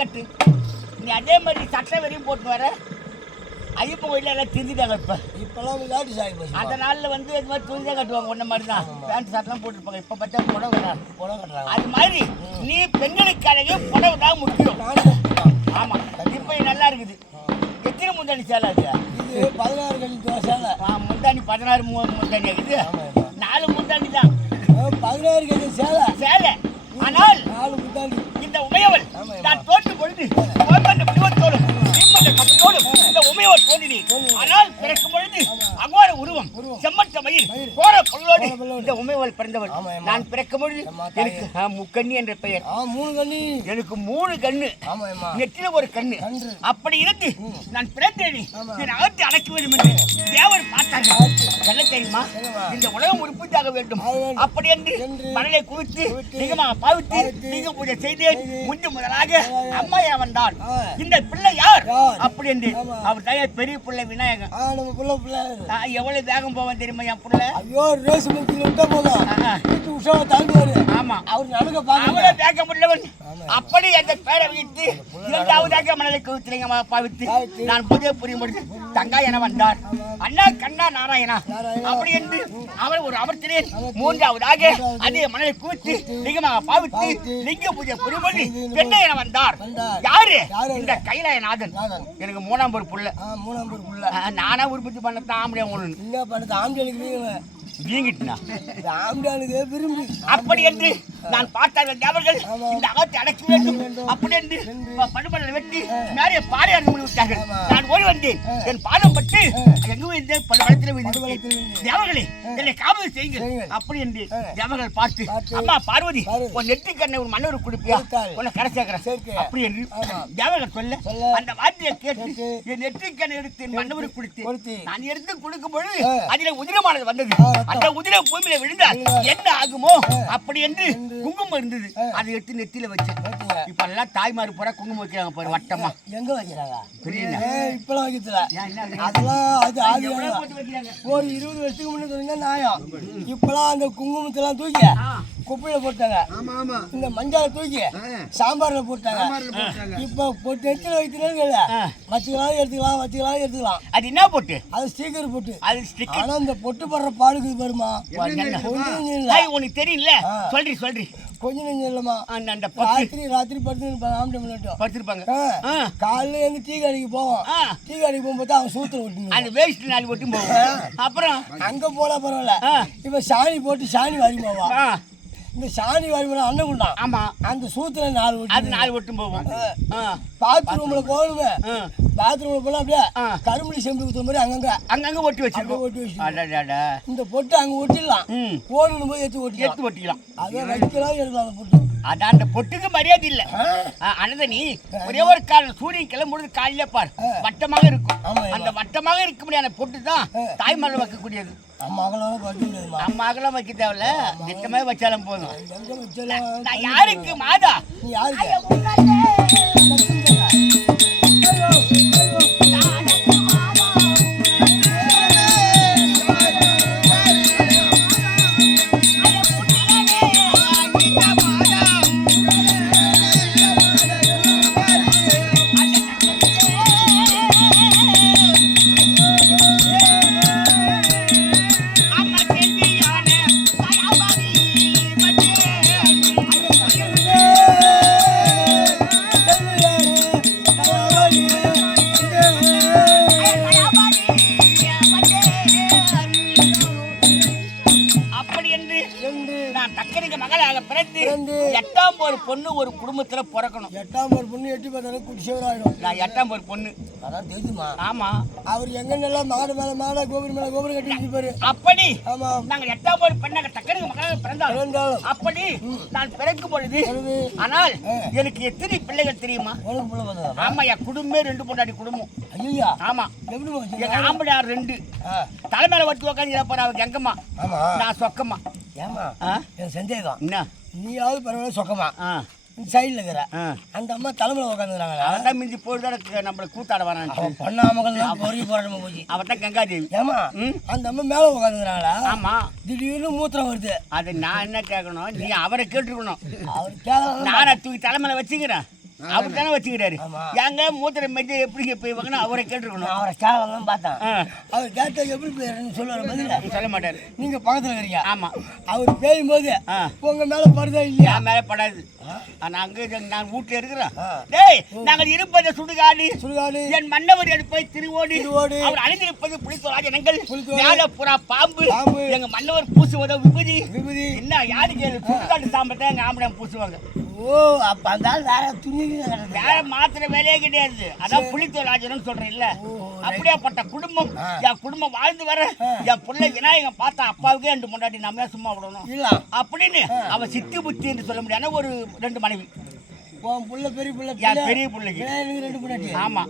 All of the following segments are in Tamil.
கட்டு நீ அதே மாதிரி சட்டை வரையும் போட்டு வர. ஐயப்ப கோயில எல்லாம் திருந்திட்டாங்க இப்ப இப்பெல்லாம் விளையாட்டு சாய் அந்த நாள்ல வந்து இது மாதிரி துணி தான் கட்டுவாங்க ஒன்ன மாதிரி தான் பேண்ட் ஷர்ட்லாம் போட்டுருப்பாங்க. இப்ப பார்த்தா புடவை கட்டுறாங்க. புடவை கட்டுறாங்க. அது மாதிரி நீ பெண்களுக்கு அழகு புடவை தான் முக்கியம். ஆமா. இப்ப நல்லா இருக்குது. எத்தனை முந்தாணி சேலை அது? இது பதினாறு கழி தோசை ஆ, முந்தாணி பதினாறு மு- முந்தாணி ஆமா. நாலு முந்தாணி தான். பதினாறு கழி சேலை. சேலை. ஆனால் நாலு முத்தாண்டி இந்த உமையவள் ஆமா, ஆமா. இந்த ஆமா, ஆமா. நான். எனக்கு ஆ, முக்கண்ணி என்ற பெயர். மூணு கண்ணி. எனக்கு மூணு கண்ணு. நெற்றில ஒரு கண்ணு. அப்படி இருந்து நான் பிறந்தேனி. என் அகத்தை அடக்க வேண்டும் என்று தேவர் பார்த்தாங்க என்ன தெரியுமா? இந்த உலகம் உற்பத்தியாக வேண்டும். ஆக வேண்டும். அப்படி என்று மணலை குவித்து நிகமாக பாவித்து நீங்க பூஜை செய்து செய்து, முந்து முதலாக அம்மையா வந்தார் ஆ. இந்த பிள்ளை யார்? அப்படி என்று. அவர் தயார் பெரிய பிள்ளை விநாயகன். எவ்வளவு வேகம் போவேன் தெரியுமா என் பிள்ளை? ஐயோ ரேஸ் விட்டா போதும். வீட்டு உஷாவை ஆமா. அவர் நடக்க பாருங்க. அப்படி அந்த பேரை வைத்து இரண்டாவதாக மணலை குவித்திரிங்க பாவித்து. நான் புதிய புரியும் பொழுது தங்கா என வந்தார். அண்ணா கண்ணா நாராயணா. அப்படி என்று அவர் ஒரு அமர்த்தினேன். மூன்றாவதாக அதே மணலை குவித்து லிங்கமாக பாவித்து. லிங்க பூஜை புரியும் பெண்ணை என வந்தார். யாரு? இந்த கைலாயநாதன். நாதன். எனக்கு மூணாம் ஒரு புள்ள. ஆ மூணாம் பேர் புள்ள. ஆ, நானா உற்பத்தி பண்ண தாமடியா ஒண்ணு என்ன பண்ணுறது ஆம்பளைக்கு வீங்க வீங்கிட்டுனா ஆம்பளைக்கு விரும்பி. அப்படி என்று நான் பார்த்தார்கள் தேவர்கள். இந்த அகத்தை அடக்க வேண்டும். அப்படி என்று. படுமலை வெட்டி மேலே முடிவு விட்டார்கள். நான் ஓடி வந்தேன் என் பாதம் பட்டு எங்கு இந்த விழுந்து. தேவர்களே என்னை காவல் செய்யுங்கள். அப்படி என்று. தேவர்கள் பார்த்து. அம்மா பார்வதி. உன் நெற்றி கண்ணை ஒரு மன்னர் கொடுப்பியா. உன்னை கரை சேர்க்கிறேன் சேர்க்க. அப்படி என்று. தேவர்கள் சொல்ல. அந்த வார்த்தையை கேட்டு. என் நெற்றி கண்ணை எடுத்து என் மன்னவருக்கு கொடுத்து. நான் எடுத்து கொடுக்கும் பொழுது. அதிலே உதிரமானது வந்தது. அந்த உதிர பூமியில விழுந்தால். என்ன ஆகுமோ அப்படி என்று. குங்குமம் இருந்தது. அதை எடுத்து நெத்தியில வச்சு. இப்ப எல்லாம் தாய்மார் பூரா குங்குமம் வைக்கிறாங்க பாரு வட்டமா. எங்க வைக்கிறாங்க? புரியுதா? ஏய், இப்பெல்லாம் வைக்கிறதுல ஏன் என்ன அது? அதெல்லாம் அது வைக்கிறாங்க? ஒரு இருபது வருஷத்துக்கு முன்னாடி நியாயம் இப்பெல்லாம் அந்த குங்குமத்தெல்லாம் தூக்கி. குப்பையில போட்டாங்க. ஆமா ஆமா. இந்த மஞ்சளை தூக்கி சாம்பார்ல போட்டாங்க. சாம்பார்ல போட்டாங்க. இப்போ பொட்டு நெத்தில வைக்கிறேன்னு. வச்சுக்கலாம் எடுத்துக்கலாம் வச்சுக்கலாம் எடுத்துக்கலாம். அது என்ன போட்டு? அது ஸ்டிக்கர் போட்டு. அது ஸ்டிக்கர். ஆனா இந்த பொட்டு போடுற பாலுக்கு வருமா உனக்கு தெரியல. சொல்றி சொல்றி. கொஞ்சம் நெஞ்சம் இல்லம்மா. அந்த ராத்திரி ராத்திரி படுத்து ஆம்பளை மட்டும் படுத்திருப்பாங்க. ஆ. காலையில இருந்து டீ கடைக்கு போவோம். டீ கடைக்கு போகும்போது அவன் சூத்துல விட்டுங்க அந்த வேஸ்ட் நாலு ஒட்டும் போகும் அப்புறம்? அங்க போனா பரவாயில்ல. இப்ப சாணி போட்டு சாணி வாரி போவான் இந்த சாணி போனா அண்ணன் குண்டான் ஆமா. அந்த சூத்துல நாலு அது விட்டு நாலு ஒட்டும் போகும். பாத்ரூம்ல போகணுமே. பாத்ரூம்ல போனா அப்படியே. கரும்புலி செம்பு குத்துற மாதிரி அங்கங்க அங்கங்க ஒட்டி வச்சிருக்கோம். ஒட்டி வச்சு அடடடா. இந்த பொட்டு அங்க ஒட்டிடலாம். போடணும் போது எடுத்து ஒட்டிக்கலாம். எடுத்து ஒட்டிக்கலாம். அதை வைக்கலாம் எடுக்கலாம் அந்த பொட்டு. அதான் அந்த பொட்டுக்கு மரியாதை இல்ல. அனதனி ஒரே ஒரு கால் சூரியன் கிளம்புறது காலையில பார். வட்டமாக இருக்கும். அந்த வட்டமாக இருக்க முடியாத பொட்டு தான் தாய்மரம் வைக்கக்கூடியது. அகலாம் வைக்க தேவையில்ல. திட்டமே வச்சாலும் போதும். யாருக்கு மாதா? ஒரு பொண்ணு ஒரு குடும்பத்துல பிறக்கணும். எட்டாம் ஒரு பொண்ணு எட்டி பார்த்தாலும் குடிச்சவராயிடும் நான் எட்டாம் ஒரு பொண்ணு. அதான் தெரியுமா ஆமா. அவர் எங்க நல்லா மாடு மேல மாடா கோபுரம் மேல கோபுரம் கட்டி வச்சுப்பாரு அப்படி. ஆமா. நாங்க எட்டாம் ஒரு பெண்ணாக தக்கனுக்கு மகளாக பிறந்தாலும் அப்படி நான் பிறக்கும் பொழுது ஆனால். எனக்கு எத்தனை பிள்ளைகள் தெரியுமா? ஆமா என் குடும்பமே ரெண்டு பொண்டாடி குடும்பம். ஐயா ஆமா. எப்படி எங்க ஆம்பளையார் ரெண்டு. தலைமையில வச்சு உட்காந்து அவங்க எங்கம்மா நான் சொக்கம்மா. ஏமா சந்தேகம் என்ன? நீயாவது பரவாயில்ல சொக்கமா. ஆ. சைடில் இருக்கிற. அந்த அம்மா தலைமையில் உட்காந்துக்கிறாங்களா அவன் மிஞ்சி போயிட்டு நம்மளை கூத்தாட வரான் அவன் பண்ணாமகள் தான் பொறி போராட்டமா போச்சு. அவன் தான் கங்காதேவி ஏமா. அந்த அம்மா மேலே உட்காந்துக்கிறாங்களா ஆமா. திடீர்னு மூத்திரம் வருது. அது நான் என்ன கேட்கணும்? நீ அவரை கேட்டுருக்கணும் அவர் கேட்கலாம் நானா தூக்கி தலைமையில வச்சுக்கிறேன். அவர் தானே வச்சுக்கிறாரு. எங்க மூத்திர மெஞ்ச எப்படி போய்வாங்கன்னு அவரை கேட்டுருக்கணும். அவரை கேட்கலாம் பார்த்தேன் ஆ, அவர் கேட்ட எப்படி போயிருன்னு சொல்லுவார் பதில சொல்ல மாட்டாரு. நீங்க பக்கத்துல இருக்கிறீங்க ஆமா. அவர் பேயும்போது ஆ. உங்க மேல படுதா இல்லையா? என் மேல படாது. ஆனா அங்க நான் வீட்டுல இருக்கிறேன். டேய் நாங்கள் இருப்பது சுடுகாடு. சுடுகாடு. என் மன்னவர் எடுப்பை திருவோடி. திருவோடி. அவர் அணிந்திருப்பது புலித்தோராஜனங்கள். மேல புறா பாம்பு. பாம்பு. எங்க மன்னவர் பூசுவதோ விபூதி. விபூதி. என்ன யாரு கேளு? சுடுகாட்டு சாம்பத்தை எங்க ஆம்பளை பூசுவாங்க. ஓ அப்ப அந்த ஆள் வேற துணி வேற மாத்திர வேலையே கிடையாது. அதான் புலித்தோராஜனம் சொல்றேன் இல்ல அப்படியாப்பட்ட குடும்பம். என் குடும்பம் வாழ்ந்து வர. என் பிள்ளை விநாயகன் பார்த்தா அப்பாவுக்கே ரெண்டு முன்னாடி நம்ம சும்மா விடணும். இல்ல. அப்படின்னு அவன் சித்து புத்தி என்று சொல்ல முடியாத. ஒரு ரெண்டு மனைவி. உன் புள்ள பெரிய புள்ள என் பெரிய பிள்ளைக்கு. ரெண்டு பொண்டாட்டி. ஆமா.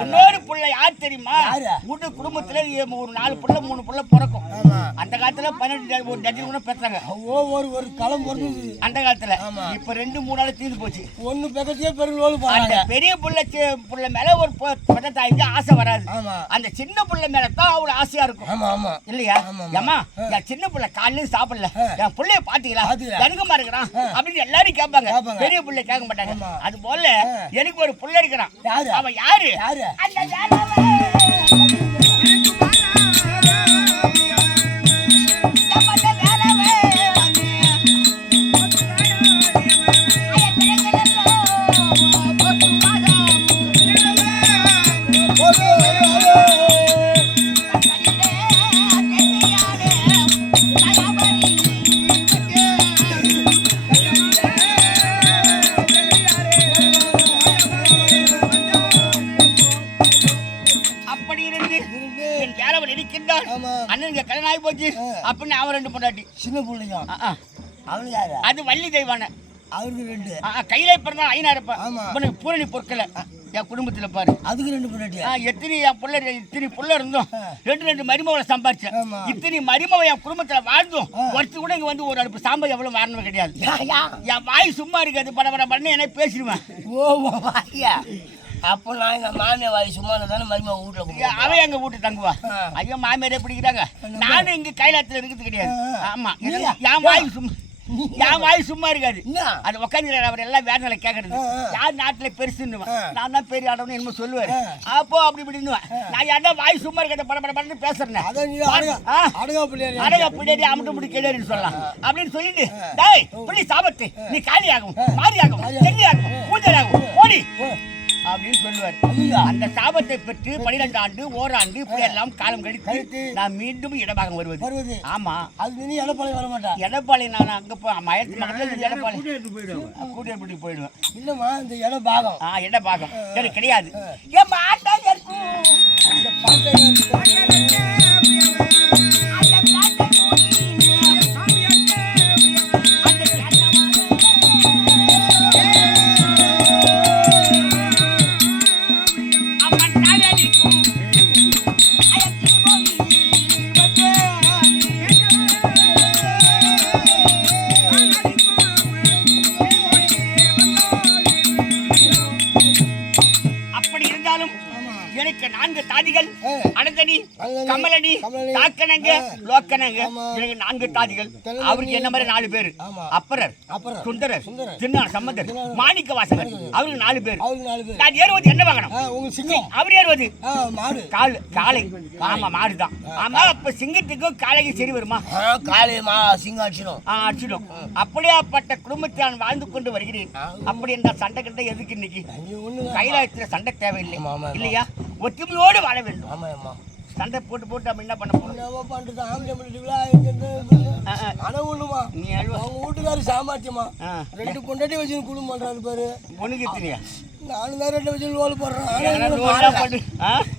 இன்னொரு புள்ள யார் தெரியுமா? வீட்டு குடும்பத்துல ஒரு நாலு புள்ள மூணு புள்ள பிறக்கும். ஆமா. அந்த காலத்துல பன்னெண்டு ஒரு டஜன் கூட பெற்றாங்க ஓ ஒரு ஒரு களம் அந்த காலத்துல. ஆமா. இப்ப ரெண்டு மூணு நாள் தீர்ந்து போச்சு. ஒண்ணு பக்கத்தையே பெருங்கோல் அந்த பெரிய புள்ள புள்ள மேல ஒரு பொ- பெத்த தாய்க்கு ஆசை வராது. அந்த சின்ன புள்ள மேல தான் அவ்வளவு ஆசையா இருக்கும். ஆமா ஆமா. இல்லையா? ஏமா என் சின்ன புள்ள காலையில சாப்பிடல. என் புள்ளைய பாத்தீங்களா? கணுகமா இருக்கிறான். அப்படின்னு எல்லாரும் கேட்பாங்க. பெரிய புள்ள கேட்க மாட்டாங்க. அது போல. எனக்கு ஒரு புள்ள இருக்கிறான். யாரு? அவன் யாரு? யாரு? அப்படின்னு அவன் ரெண்டு பொண்டாட்டி. சின்ன பிள்ளைங்க. அவனுக்கு யாரு? அது வள்ளி தெய்வான. அவருக்கு ரெண்டு. கையில பிறந்தா ஐநாயிரம் ஆமா. இவனுக்கு பூரணி பொருட்களை என் குடும்பத்துல பாரு. அதுக்கு ரெண்டு பொண்டாட்டி எத்தனை என் புள்ள இத்தனை புள்ள இருந்தோம். ரெண்டு ரெண்டு மருமகளை சம்பாரிச்சேன். இத்தனை மருமவை என் குடும்பத்துல வாழ்ந்தோம். ஒருத்தர் கூட இங்க வந்து ஒரு அடுப்பு சாம்பார் எவ்வளவு வாரணம் கிடையாது. என் வாய் சும்மா இருக்காது. பட பட பண்ணி என்ன பேசிடுவேன். ஓ வாயா. அப்போ நான் எங்க மாமியா வாய் சும்மா தானே மருமக வீட்டுல போய் அவன் எங்க வீட்டு தங்குவா. ஐயோ மாமியாரே பிடிக்கிறாங்க. நானும் இங்க கைலாத்துல இருக்குது கிடையாது. ஆ. ஆமா. நீயா? என் வாய் சும்மா என் வாய் சும்மா இருக்காது. அது உட்காந்து அவர் எல்லாம் வேதனை கேட்கறது. யார் நாட்டுல பெருசுன்னு. நான் தான் பெரிய ஆடணும் என்னமோ சொல்லுவாரு. அப்போ அப்படி இப்படின்னு நான் யாரா வாய் சும்மா இருக்கிறத பட பட படன்னு பேசுறேன். அடகா பின்னாடி அமுட்டு முடி கிடையாதுன்னு சொல்லலாம். அப்படின்னு சொல்லிட்டு டேய் புள்ளி சாபத்து நீ காலி ஆகும் மாறி ஆகும் செல்லி ஆகும் பூஜை ஆகும் ஓடி அப்படின்னு சொல்லுவார். அந்த சாபத்தை பெற்று பனிரெண்டு ஆண்டு ஓராண்டு இப்படி எல்லாம் காலம் கழித்து. நான் மீண்டும் இடபாகம் வருவது. ஆமா. அது நீ எடப்பாளையம் வர மாட்டா. எடப்பாளி நான் அங்க போய் மயத்து மகத்துல எடப்பாளி கூட்டிட்டு போயிடுவேன். இல்லம்மா இந்த இடம் பாகம் ஆ இடபாகம். சரி கிடையாது. ஏன் மாட்டா இருக்கும் அவன் தலையில் ஆ. லோக்கனங்க ஆமா. எனக்கு நான்கு தாதிகள். அவருக்கு என்ன மாதிரி நாலு பேரு. அப்பரர் சுந்தரர். திருநாள் சம்பந்தர் மாணிக்க வாசகர் அவருக்கு நாலு பேர். நான் ஏறுவது என்ன சிங்கம். அவர் ஏறுவது? கால் காளை. ஆமா மாடுதான். ஆமா அப்ப சிங்கத்துக்கும் காளைக்கு சரி வருமா? ஆ காளை மா சிங்கம் அடிச்சிடும் அடிச்சிடும் அப்படியாப்பட்ட குடும்பத்தை நான் வாழ்ந்து கொண்டு வருகிறேன். அப்படி என்ன சண்டை கிட்ட எதுக்கு இன்னைக்கு? கைலாயத்துல சண்டை தேவையில்லை. இல்லையா? ஒற்றுமையோடு வாழ வேண்டும். ஆமா ஆமா. சண்டை போட்டு போட்டு நம்ம என்ன பண்ண போறோம்? என்னவோ பண்றது? ஆம்பளை ஆ. ஆனா ஒண்ணுமா நீ அழுவ. அவங்க வீட்டுக்காரர் சாமர்த்தியமா. ரெண்டு பொண்டாட்டி வச்சு குடும்பம் பண்றாரு பாரு. பொண்ணுக்கு எத்தனையா? நானும் தான் ரெண்டு வச்சு லோல் போடுறேன்.